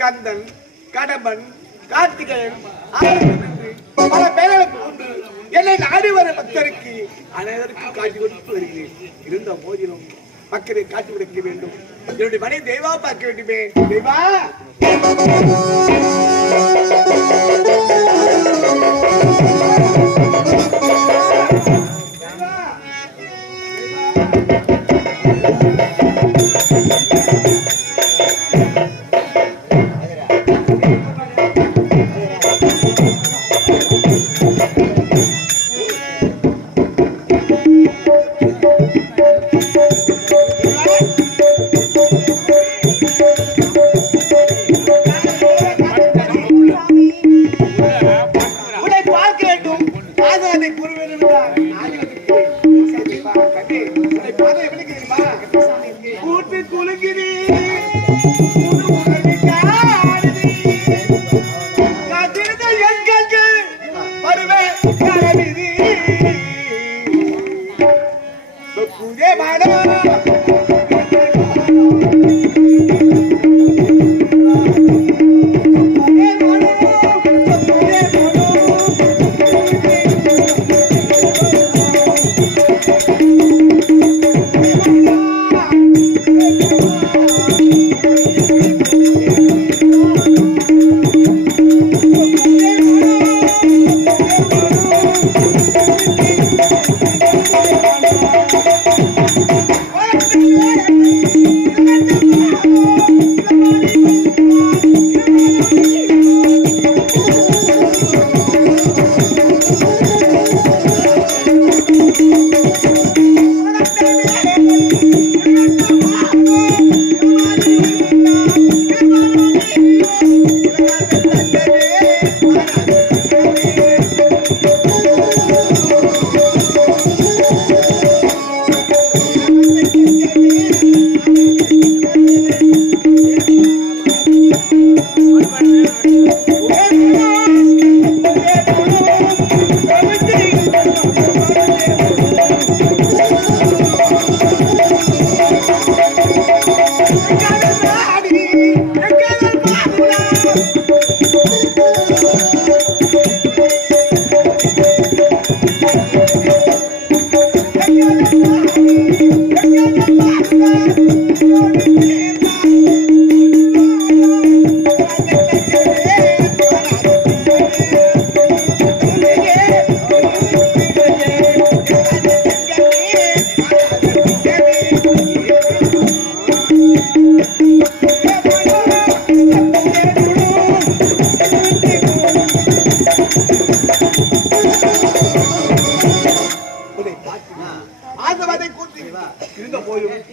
கந்தன், கடம்பன், கார்த்திகேயன் பல பேர்களுக்கு உண்டு. என்னை நாடி வர பக்தருக்கு அனைவருக்கும் காட்சி கொடுத்து வருகிறேன். இருந்த போதிலும் மக்களை காட்சி கொடுக்க வேண்டும். என்னுடைய மனை தெய்வா பார்க்க வேண்டுமே. தெய்வா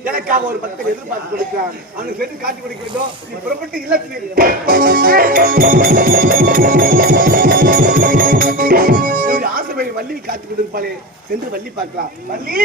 எனக்காக ஒரு பக்தர் எதிர்பார்த்து கொடுக்கிறான். அவனுக்கு சென்று காட்டி கொடுக்கிறதோ நீ புறப்பட்டு இல்லத்தில் ஆசைப்படி வள்ளி காத்து கொடுப்பாளே, சென்று வள்ளி பார்க்கலாம். வள்ளி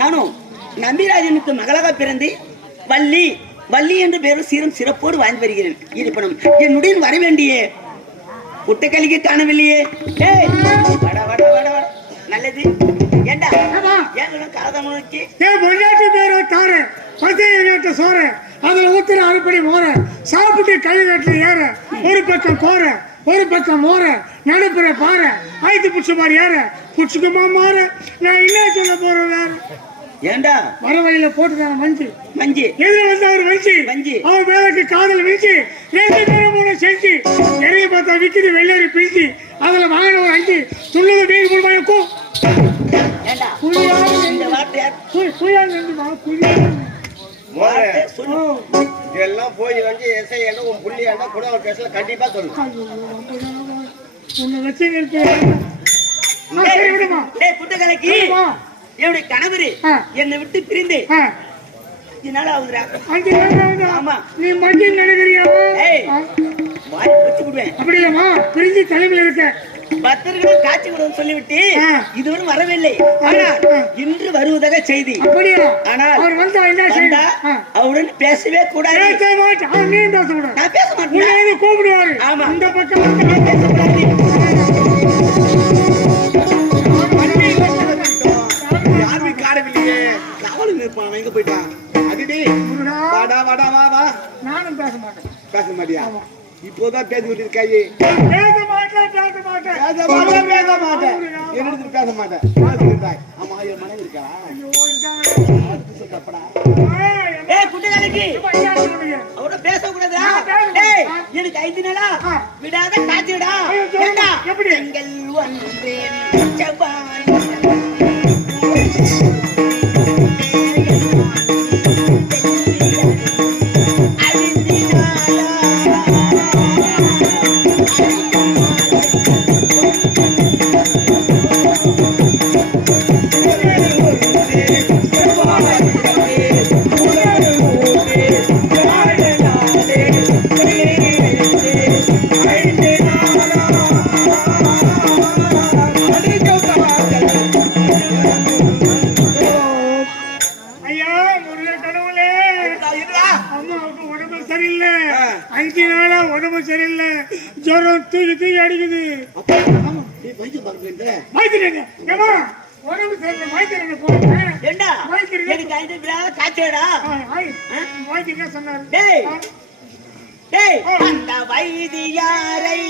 நானும் நம்பிராஜனுக்கு மகளாக பிறந்து வள்ளி வள்ளி என்ற பெயரும் சீரும் சிறப்போடு வாழ்ந்து வருகிறேன். இருப்பினும் என்னுடைய வர வேண்டிய புட்டக்கலிக்கு காணவில்லையே. நல்லது ஏண்டா ஏன் காதம் சோற அதுல ஊத்துற அறுப்படி மோற சாப்பிட்டு கை கட்டில ஏற ஒரு பக்கம் கோர ஒரு பக்கம் மோர நடுப்புற பாற ஆயிரத்தி புடிச்ச மாதிரி ஏற புடிச்சுக்குமா மாற நான் என்ன சொல்ல போறேன் வேற ஏண்டா வர வழியில போட்டுக்கான மஞ்சு மஞ்சு எதுல வந்து அவர் மஞ்சு அவன் வேலைக்கு காதல் வீச்சு ரெண்டு பேரும் மூணு செஞ்சு நிறைய பார்த்தா விக்குது வெள்ளரி பிரிச்சு அதுல வாங்கின ஒரு அஞ்சு துள்ளுது வீடு மூணு வாங்கிக்கும் இதெல்லாம் போய் வந்து எஸ்ஐ உன் புள்ளி கூட ஒரு பேசல கண்டிப்பா சொல்லு. உன்னை வச்சு என்னுடைய கணவரு என்னை விட்டு பிரிந்து நீ மஞ்சள் நினைக்கிறியா அப்படியாமா பிரிஞ்சு தலைமையில் இருக்க பக்தர்களும் காட்சி கொடுன்னு சொல்லிவிட்டு இதுவரை வரவில்லை. ஆனால் இன்று வருவதாக செய்தி. ஆனால் அவருடன் பேசவே கூடாது. நான் பேச மாட்டேன். கூப்பிடுவாரு. ஆமா இந்த பக்கம் பேசக்கூடாது. யாருமே காணவில்லையே. காவலுக்கு நிற்பான் எங்க போயிட்டான். அதுடி வாடா வாடா வா வா. நானும் பேச மாட்டேன். பேச மாட்டியா? இப்போதான் பேசி விட்டுருக்காயே. பேச மாட்டேன் என்னது பேச மாட்டேன். ஆமா என் மனைவி இருக்கா? அவரோட பேசக்கூடாதா? எனக்கு 5 நாளா விடாத காய்ச்சிடா. எப்படி எங்கள் வந்தேன் ஐயா முருக கடவுளே, என்னடா அம்மாவுக்கு உடம்பு சரியில்லை. 5 நாளா உடம்பு சரியில்லை. ஜுரம் தூக்கி அடிக்குது. நீ வைத்து பாருங்க. வைத்திருங்க ஏமா, உடம்பு சரியில்லை. வைத்திருங்க போங்க. ஏண்டா வைத்திருங்க. எனக்கு ஐந்து காய்ச்சடா. வைத்திருங்க சொன்னாரு. டேய் டேய் அந்த வைத்தியாரை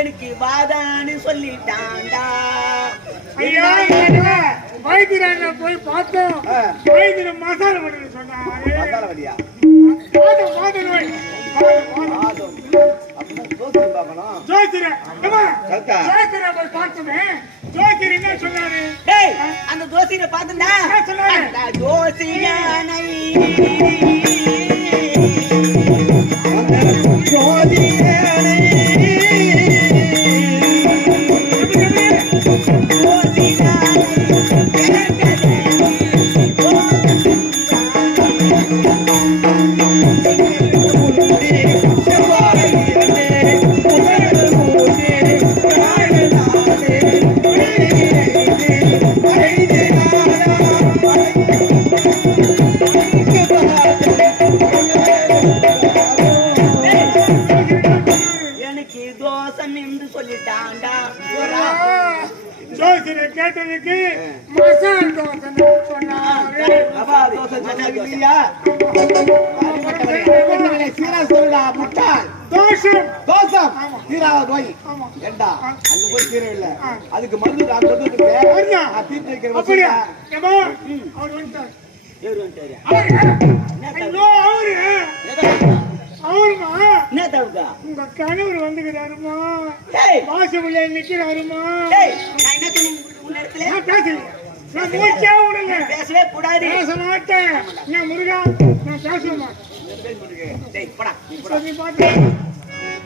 எனக்கு வாதான்னு சொல்லிட்டாண்டா. ஐயா வைத்தியரை போய் பார்த்தோம். வைத்தியர் மசாலா பண்ணு சொன்னாரு. வழியா நோய் ஜோசியரை போய் பார்த்தோமே. ஜோசியர் என்ன சொன்னாரு? டேய் அந்த தோசையை பாத்துடா. என்ன சொன்னாரு? அந்த தோசையானை எனக்கு தோசம் என்று சொல்லிட்டாண்டா. ஜோசியரை கேட்டதுக்கு மசால் தோசை சொன்னாரு. சீரா சொல்லுடா முட்டாள். தோஷம் தோசம் தீராத நோய். ஆமா. ஏண்டா அங்க போய் தீர இல்ல, அதுக்கு மருந்து நான் கொண்டு இருக்கேன். வருதா? தீர்த்து வைக்கிற அப்படியா? வசதியா? ஏம்மா, அவர் வந்துட்டார். இவரு வந்துட்டாரு. ஐயோ, அவருமா என்ன தவிர்க்கா? உங்க கணவர் வந்துக்கிறாருமா. டேய் வாசமுள்ள நிக்கிறாருமா. டேய் நான் என்ன சொன்னேன் உன் இடத்துல? நான் பேசுறேன். நான் மூச்சே விடுங்க. பேசவே கூடாது. பேச மாட்டேன். நான் முருகா, நான் பேச மாட்டேன். டேய் போடா நீ போடா. நீ பாத்து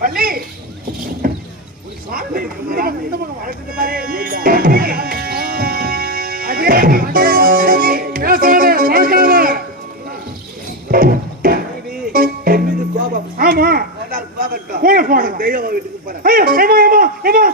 பள்ளி இந்த பக்கம் வளர்த்துட்டு பாரு. அதே பேசாத, பார்க்காத. என் மீது கோபம். ஆமா கோபம். போன போன தெய்வம் வீட்டுக்கு போறேன். ஐயோ ஏமா ஏமா ஏமா